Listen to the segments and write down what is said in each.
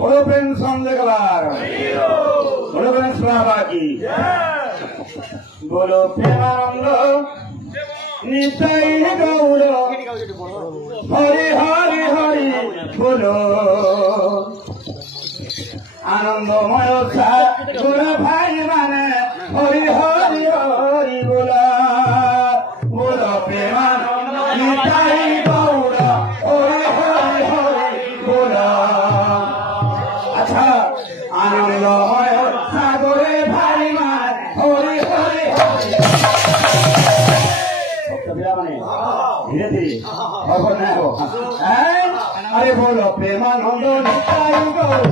बोलो प्रेम समझे कबार, बोलो प्रेम स्वाहा की, बोलो प्रेमानंद निताई गौर हरि हरि हरि बोलो आनंदमय सागर भाई माने हरि हरि हरि बोला बोलो प्रेमानंद निताई गौर हरि हरि हरि बोला। अच्छा आनंदमय सागर भाई माने हरि हरि हरि धीरे धीरे खबर नहीं हो। अरे बोलो प्रेमानंद निताई गौर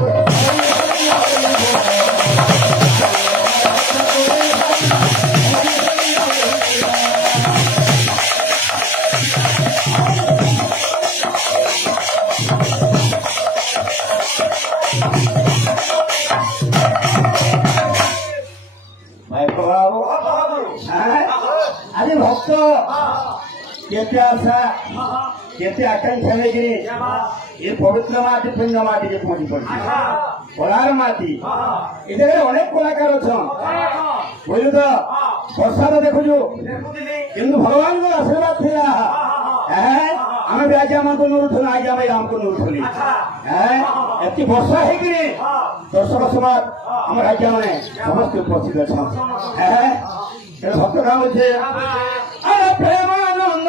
अरे भक्त केते आशा केते आकांक्षा लेकिन ये पवित्र माटी पुण्य माटी जे पहुंची पड़ी कलार माटी इधर अनेक कलाकार अच्छा बोलू तो प्रसाद देखुଛୁ किंतु भगवान को आशीर्वाद थी आम भी आज आम को नूरुल आज आम राम को नूरुली एति वर्षा है दर्शक समाज आम राज्य मैंने समस्त उपस्थित अच्छा भक्त काम है अरे प्रेमानंद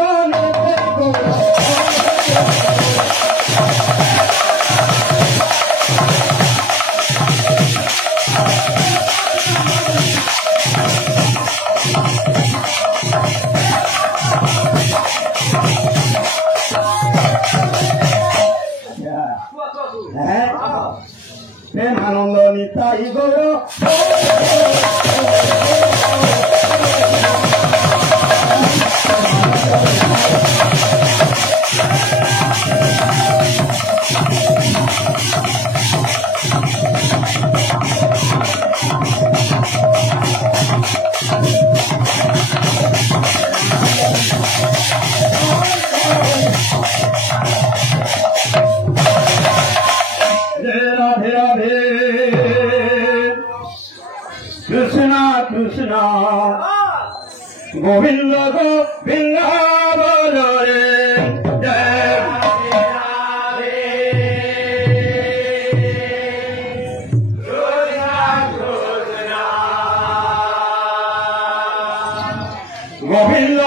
प्रेमानंद निताई गौर कृष्णा कृष्णा गोविंद गोविंद बोलो रे जय गोविंद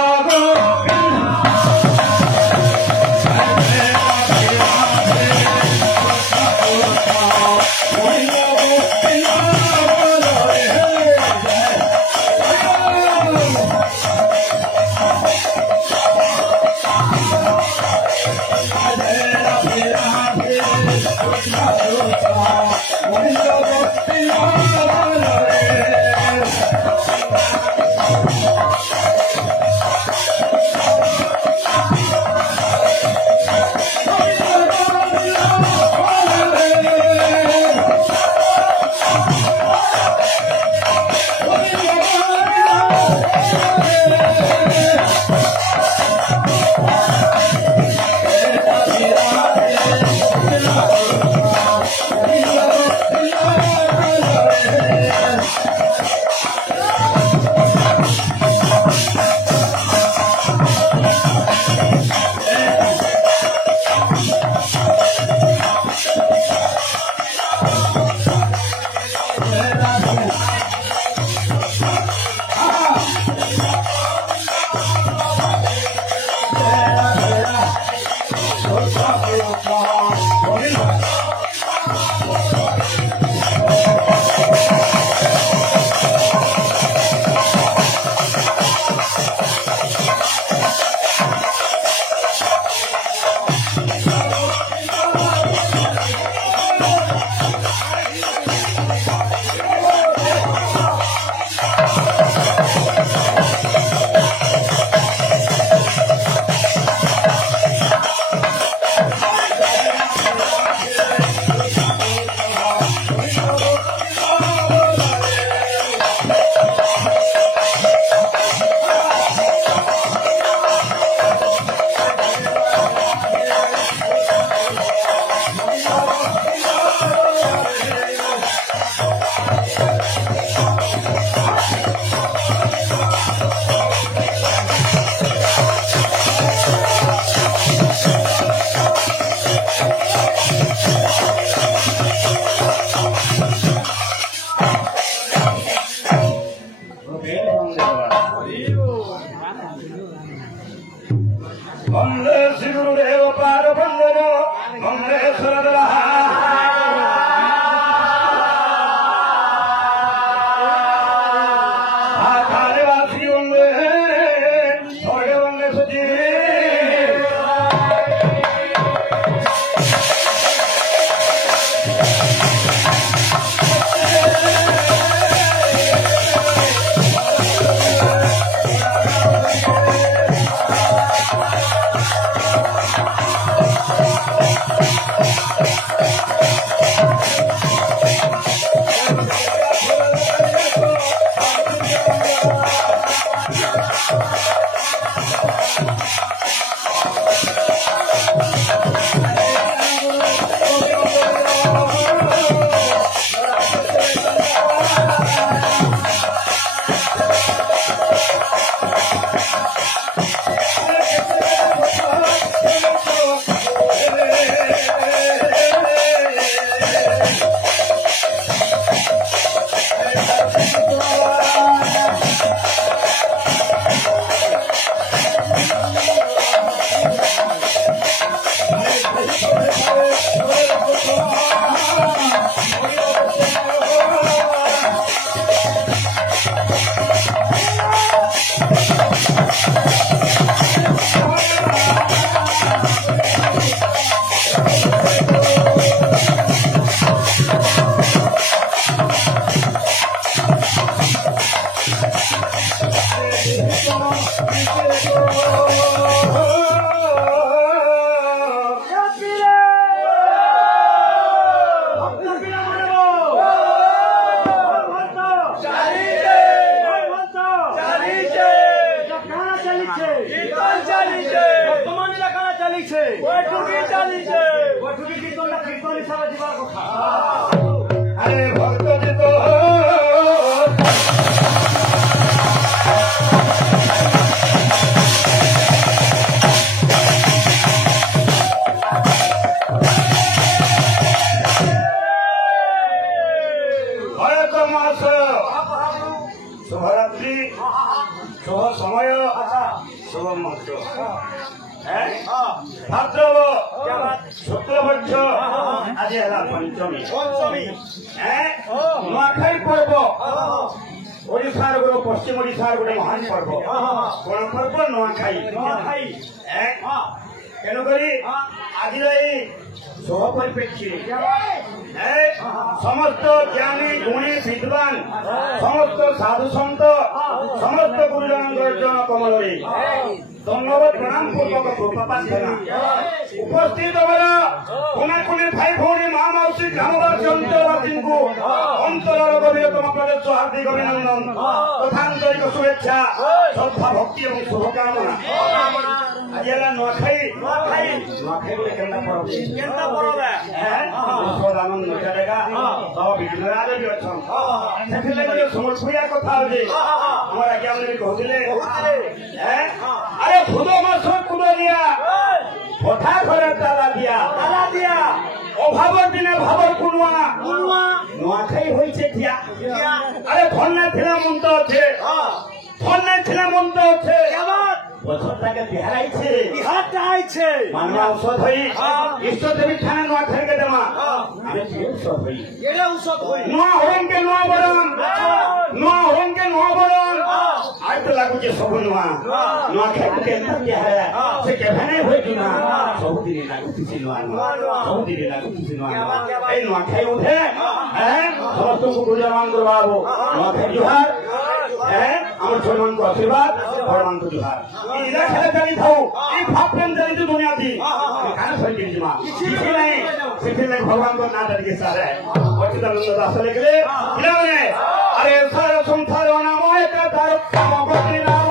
ଓଡ଼ିଶାରେ ଯିବାର କଥା আরে ভক্ত যে তো ভরত মাস শুভরাত্রি শুভ সময় শুভ মুহূর্ত ভাদ্রব শুক্লপক্ষ আজ হল পঞ্চমী নূয়াখাই পর্ব ওড়িশার গোটে পশ্চিম ওড়িশার গোটে মহান পর্ব কোন পর্ব নূয়াখাই তেণুকরি আজ এই শুভ পরিপ্রেক্ষী সমস্ত জ্ঞানী গুণী বিদ্বান সমস্ত সাধু সন্ত সমস্ত গুরুজনଙ୍କର চରଣ কমଳରେ ধন্যবাদ প্রণাম পূর্বক কৃপাপ্রার্থনা উপস্থিত হবার কোনাকুনি ভাই ভৌণী মা মাউসী গ্রামবাসী অঞ্চলবাসীଙ୍କୁ অন্তরর গভীরতম প্রদেশ হার্দিক অভিনন্দন তথা আন্তরিক শুভেচ্ছা শ্রদ্ধা ভক্তি এবং শুভকামনা আজ ହେଲା ନୂଆଖାଇ ନୂଆଖାଇ ଗୋଟେ କେନ୍ତା ପରବ ଆନନ୍ଦ ଜାଗା ସବୁ ବିଭିନ୍ନ ରାଜ୍ୟ ବି ଅଛନ୍ ସେଥିଲାଗି ଗୋଟେ ସମ୍ବଲପୁରିଆ କଥା ହଉଛି ଆମର ଆଜ୍ଞା ମାନେ କହୁଥିଲେ ଆରେ ଭୂତ ମାସ କୁଦ ଦିଆ କଥା ଘରେ ତାଲା ଦିଆ অভাব দিনে ভাবরকু নূয়াখাই হয়েছে ঠিয়া আরে ধন্যে ছিলা মন্ত্র আছে ধন্যে ছিলা মন্ত্র আছে বছরটাকে বিহারাইছে মানুষ ঔষধ হই ইষ্ট দেবী থানা নূয়াখাইকে দেমা আমি ঔষধ হই নূয়া হরণকে নূয়া বরণ নূয়া হরণকে নূয়া বরণ আজ তো লাগুছে সবু নূয়াখাইকে কেন্দ্র বিহারা সে কেভে নাই হয়ে কিনা ସବୁଦିନେ ଲାଗୁଛି ନୂଆ ସବୁଦିନେ ଲାଗୁଛି ନୂଆ এই ନୂଆଖାଇ ଉଠେ ସମସ୍ତଙ୍କୁ ଗୁରୁଜନମାନଙ୍କର ବାବୁ ନୂଆଖାଇ ଜୁହାର আমার ছোটମାନଙ୍କୁ আশীর্বাদ বড়ମାନଙ୍କୁ জুহার ইলা খেলে চালিଥାଉ এই ভাব প্রেম ଚାଲିଛି ଦୁନିଆଠି କାଣ ସରିକି ଯିମା କିଛି ନାହିଁ ସେଥିଲାଗି ଭଗବାନଙ୍କ ନାଁଟା ଟିକେ ସାରେ ଅଚ୍ୟୁତାନନ୍ଦ ଦାସ ଲେଖିଲେ ପିଲାମାନେ ଆରେ ସାର ସଂସାର ନାମ ଏକା ତାର କାମ କରି ନାମ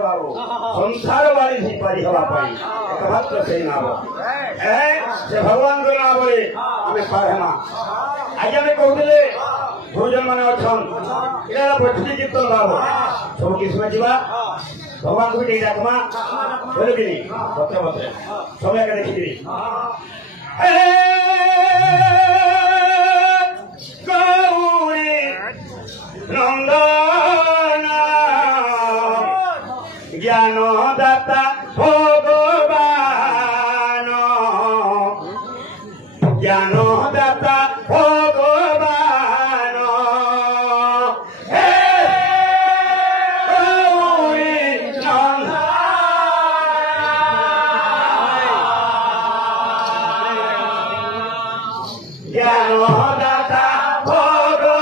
संसार वाली भिपारी हवा पाई एकमात्र से नाम से भगवान को नाम बोले हमें पाहेमा आज हमें कहते गुरुजन माने अच्छन इला बैठी कीर्तन भाव सब किसमें जीवा भगवान को भी डाकमा बोले कि पत्र पत्र समय के देखी गौरी नंदन জ্ঞান দাতা ভগবান জ্ঞান দাতা ভগবান হে গৌরী নন্দন জ্ঞান দাতা ভগবান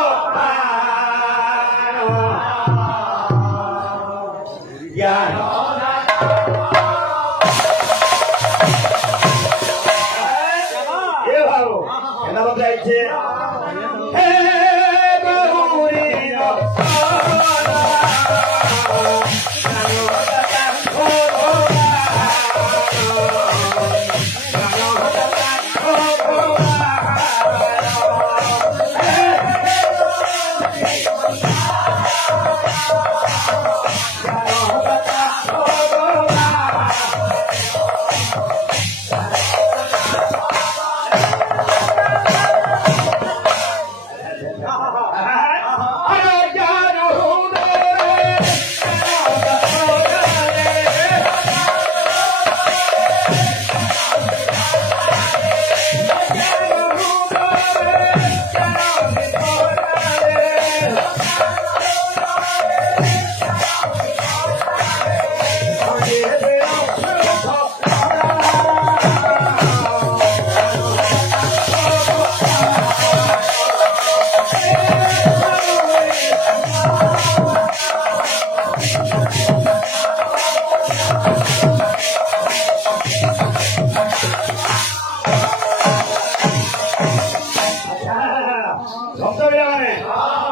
ଭକ୍ତ ପିଲାମାନେ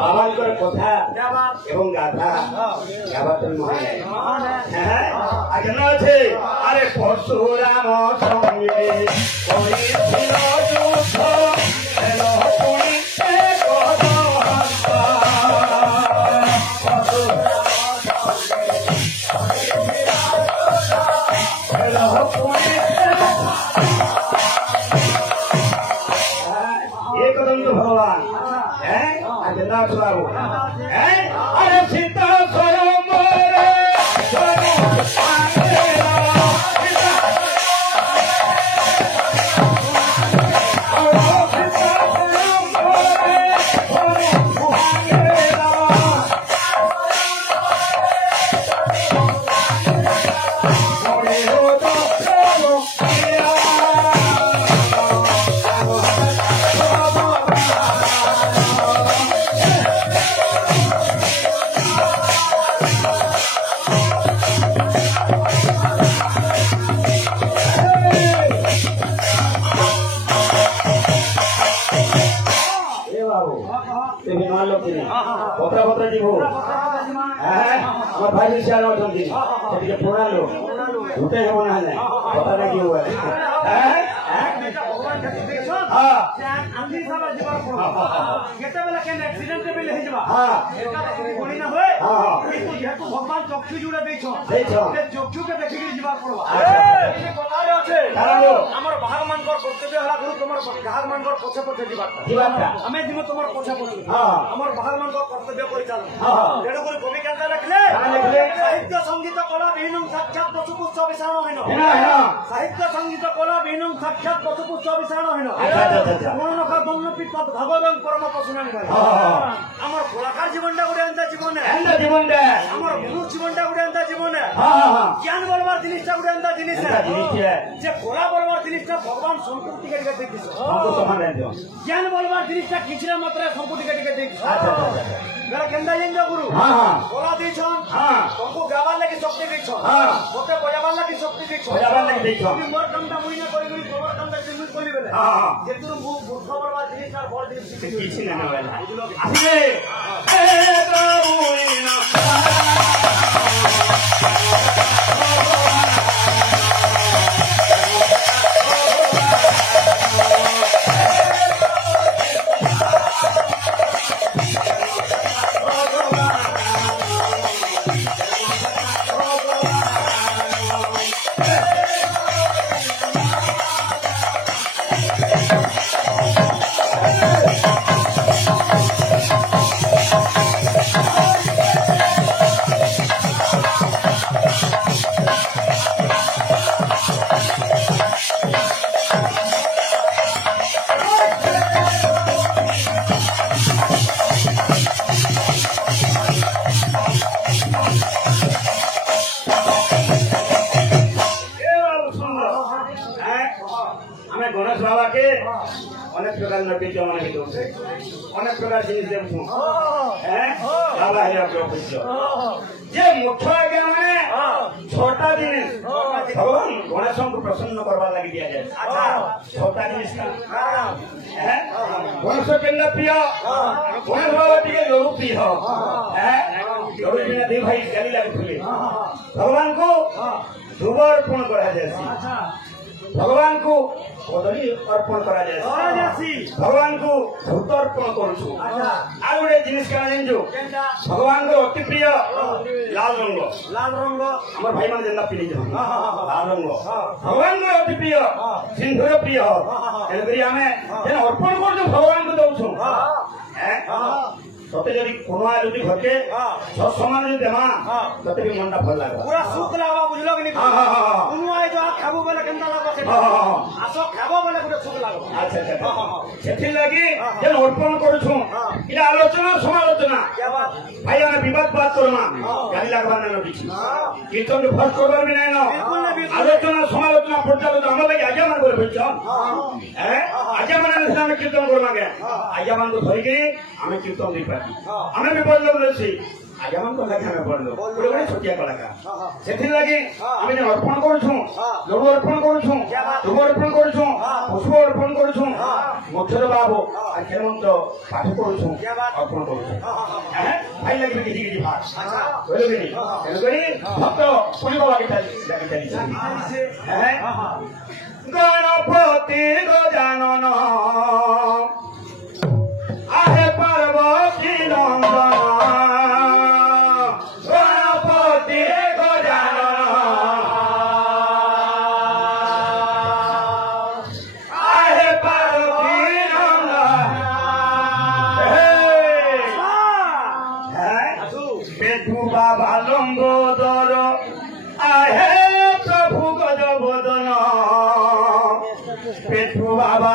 ବାବାଙ୍କର କଥା ଏବଂ ଗାଥା ଗାବା ତ ମହାନ କେନ ଅଛି ଆରେ ପରଶୁରାମ ସଙ୍ଗେ କରିଥିଲ ଯୁଦ୍ଧ ପୁଣି भगवान बाबू अरे सीता स्वयं पत्र पत्र जीव भाई सियाल पुराना लोग भूते हो ना पता नहीं हुआ भगवान चक्षु जोड़ा चक्षु के देखिक बाहर मान कर्तव्य है गुरु तुम बाहर मान पछे पछे आम जीव तुम पछे पछे आम बाहर मान कर्तव्य कर कवि क्या लिखले साहित्य संगीत कला विहीन साक्षात पशुपुष्प विषाण हईन साहित्य संगीत कला विहीन साक्षात पशुपुष्प विषाण हईन गुणनखा दन्नपी तद भगवं परम पशुनान आम कलाकार जीवन गोटे एंता जीवन आम मनुष्य जीवन गोटे एंता जीवन ज्ञान बोलबार जिनिसटा गोटे एंता जिनिस जे कला बोलबार जिनिसटा भगवान संपूर्ति के देखिस ज्ञान बोलबार जिनिसटा किछरा मात्रा संपूर्ति के देखिस मेरा केंदा येंगा गुरु बोला दीछन तुमको गावार लगी शक्ति दीछन मोते बजावार लगी शक्ति दीछन मोर कामटा मुई ना करी तोर कामटा तुम करी बेले जेतुर मूर्ख बरवा जिनिस आर बड़ जिनिस किछि ना बेले आसीले ए प्रभु गणेश बाबा के अनेक प्रकार नैवेद्य मान अनेक प्रकार जिन देखू बाबा जे मुख्य आज्ञा मैंने छोटा जिनिस भगवान गणेश को प्रसन्न करवा लगी दिया जाए छोटा जिनिस गणेश केन्द्र प्रिय गणेश बाबा टे लड़ू प्रिय लड़ू बिना दी भाई गाली लगे भगवान को धूप अर्पण करा जाए भगवान को कदली अर्पण करा जाए भगवान को धूत अर्पण करूँ आ गोटे जिनिस क्या जानू भगवान को अति प्रिय लाल रंग आम भाई मैंने जेना पिंधि लाल रंग भगवान को अति प्रिय सिंधुर प्रिय तेणुक आम अर्पण कर भगवान को दौछू तते जदि कोना जदि घटे समान जदि देमा तते भी मनटा भल लागे पूरा सुख लागा बुझलो कि नहीं कोना आइ जो खाबो बोले केनता लागो से आसो खाबो बोले गुटे सुख लागो अच्छा अच्छा सेथि लागि जे अर्पण करूछु इला आलोचना समालोचना क्या बात भाई हम विवाद बात करमा गाली लागबा न किछि कीर्तन फर्स्ट करबार भी नै न आलोचना समालोचना पर्यालोचना हम लागि आज्ञा मान बोले बुझछ आज्ञा मान हम कीर्तन करमागे आज्ञा मान को धरि के हम कीर्तन दी हमें भी बोल रहे ଆଜ୍ଞା ମାନ କଥା ଧ୍ୟାନ ପଡିଲ ଗୋଟେ ଗୋଟେ ଛୋଟିଆ କଳାକାର ସେଥିଲାଗି ଆମେ ଯେ ଅର୍ପଣ କରୁଛୁ ଲଡୁ ଅର୍ପଣ କରୁଛୁ ଧୂପ ଅର୍ପଣ କରୁଛୁ ପୁଷ୍ପ ଅର୍ପଣ କରୁଛୁ ମୋକ୍ଷର ବାବୁ ଆଖ୍ୟାମନ୍ତ ପାଠ କରୁଛୁ ଅର୍ପଣ କରୁଛୁ ଭାଇ ଲାଗିବେ କିଛି କିଛି ଭାଗ ବୁଝିଲେନି ତେଣୁକରି ଭକ୍ତ ପୁଣି ବାବାକେ ଚାଲିଛି ଗଣପତି ଗଜାନନ आहे पार्वती नंदन गणपति गजानन आहे पार्वती नंदन बेटू बाबा लंबोदर आहे प्रभु गजबदन बेटू बाबा